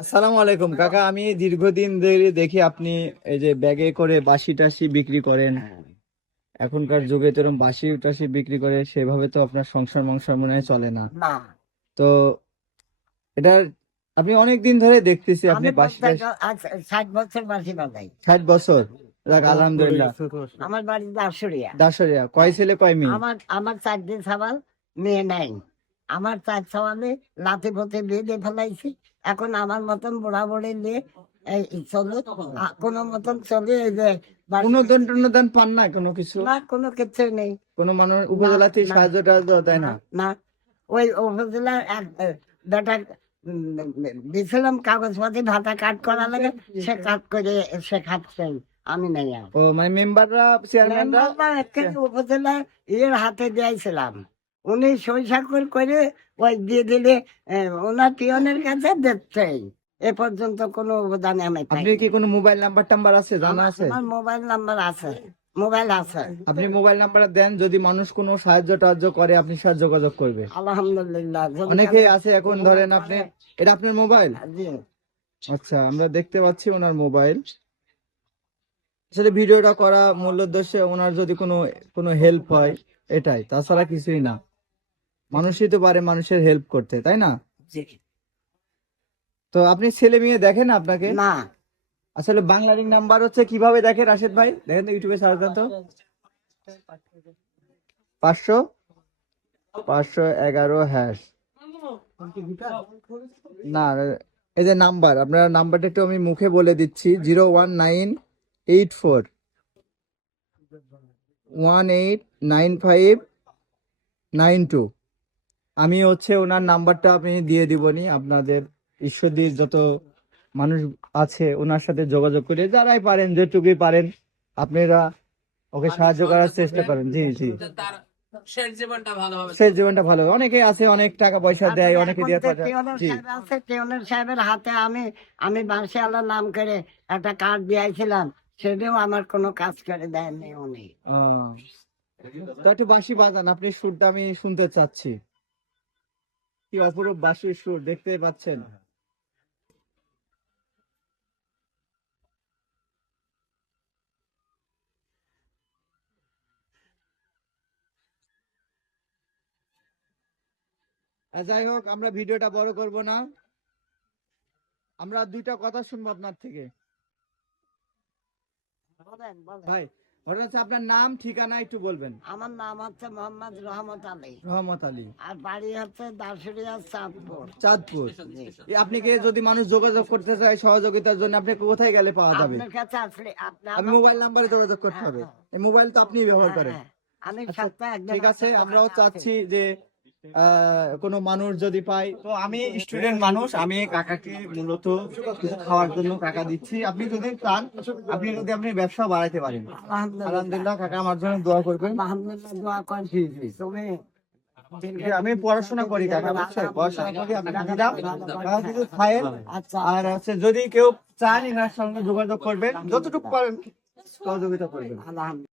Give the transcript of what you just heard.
আসসালামু আলাইকুম কাকা, আমি দীর্ঘদিন ধরে দেখি আপনি এই যে ব্যাগে করে বাসি টাসি বিক্রি করেন। এখনকার যুগে তো এরকম বাসি টাসি বিক্রি করে সেভাবে তো আপনার সংসার মংসার মনে হয় চলে না। না, তো এটা আপনি অনেক দিন ধরে দেখতেছি আপনি আমি বাসি টাসি 60 বছর বাসি বাজাই। 60 বছর। যাক আলহামদুলিল্লাহ। আমার বাড়ি দাসুরিয়া। দাসরিয়া কয় ছেলে কয় মেয়ে? আমার 4 সওয়াল, মেয়ে নাই। আমার 4 সওয়ালে লাথি পথে বিয়ে দিয়ে ফেলাইছি। এখন আমার মতন বুড়া বুড়ি নিয়ে এই চলে, কোনো মতন চলে। এই যে অনুদান টনুদান পান না কোনো কিছু? না, কোনো কিছু নেই। কোনো মানুষ উপজেলা থেকে না, সাহায্য টাহায্য দেয় না? না, ওই উপজেলার এক বেটা দিছিলাম কাগজপাতি ভাতা কাট করা লাগে, সে কাট করে সে খাচ্ছে। আমি নাই আর। ও মানে মেম্বাররা চেয়ারম্যানরা উপজেলার হাতে দিয়েছিলাম, উনি সই স্বাক্ষর করে ওই দিয়ে দিলে ওনার পিয়নের কাছে দেখছে। এ পর্যন্ত কোনো অবদান আমি পাইনি। আপনি কি কোনো মোবাইল নাম্বার টাম্বার আছে জানা আছে? আমার মোবাইল নাম্বার আছে, মোবাইল আছে। আপনি মোবাইল নাম্বার দেন, যদি মানুষ কোনো সাহায্য টাহায্য করে আপনি সাথে যোগাযোগ করবে। আলহামদুলিল্লাহ। অনেকে আছে এখন ধরেন আপনি, এটা আপনার মোবাইল? জি, আচ্ছা, আমরা দেখতে পাচ্ছি ওনার মোবাইল। আসলে ভিডিওটা করা মূল উদ্দেশ্যে ওনার যদি কোনো কোনো হেল্প হয় এটাই, তাছাড়া কিছুই না। মানুষই তো পারে মানুষের হেল্প করতে, তাই না? জি। তো আপনি ছেলে মেয়ে দেখেন আপনাকে? না, আসলে বাংলা রিং নাম্বার হচ্ছে কিভাবে দেখে রাশেদ ভাই? দেখেন তো, ইউটিউবে সার্চ দেন তো। 500 511#। না, এই যে নাম্বার, আপনার নাম্বারটা একটু আমি মুখে বলে দিচ্ছি: 01984189592। আমি হচ্ছে ওনার নাম্বারটা আপনি দিয়ে দিবনি, আপনাদের ঈশ্বরদীর যত মানুষ আছে ওনার সাথে যোগাযোগ করে যারাই পারেন, যেটুকুই পারেন আপনারা ওকে সাহায্য করার চেষ্টা করেন। জি জি, শেষ জীবনটা ভালো হবে। অনেকে আছে অনেক টাকা পয়সা দেয়, অনেকে দিয়ে পাঠায়। জি, টিউনার সাহেবের হাতে আমি বাঁশি আল্লাহ নাম করে একটা কার্ড দিয়েছিলাম, সেটাও আমার কোনো কাজ করে দেয়নি উনি। তো একটু বাঁশি বাজান, আপনি সুরটা আমি শুনতে চাচ্ছি। কি অপরূপ বাঁশির সুর, দেখতে পাচ্ছেন। যাই হোক, আমরা ভিডিওটা বড় করব না, আমরা দুইটা কথা শুনবো আপনার থেকে। বলেন, বলেন। ভাই, ঘটনা হচ্ছে আপনার নাম ঠিকানা একটু বলবেন। আমার নাম হচ্ছে মোহাম্মদ রহমত আলী, রহমত আলী, আর বাড়ি হচ্ছে দাসুরিয়া, চাঁদপুর। চাঁদপুর। আপনি কি যদি মানুষ যোগাযোগ করতে চায় সহযোগিতার জন্য, আপনি কোথায় গেলে পাওয়া যাবে? আপনার কাছে আসলে আমি মোবাইল নাম্বারে যোগাযোগ করতে হবে। এই মোবাইল তো আপনি ব্যবহার করেন। আমি আচ্ছা, সপ্তাহে একদিন ঠিক আছে, আমরাও চাচ্ছি যে কোনো মানুষ যদি পাই। তো আমি স্টুডেন্ট মানুষ, আমি কাকাকে মূলত কিছু খাওয়ার জন্য টাকা দিচ্ছি। আপনি যদি চান, আপনি যদি আপনি ব্যবসা বাড়াইতে পারেন, আলহামদুলিল্লাহ। কাকা আমার জন্য দোয়া করবেন। আলহামদুলিল্লাহ, দোয়া করেন। জি জি, তুমি আমি পড়াশোনা করি কাকা, বুঝছেন? পড়াশোনা করি, আপনাকে দিলাম, কাকা কিছু খায়েন। আচ্ছা, আর হচ্ছে যদি কেউ চান এনার সঙ্গে যোগাযোগ করবেন, যতটুকু পারেন সহযোগিতা করবেন। আলহামদুলিল্লাহ।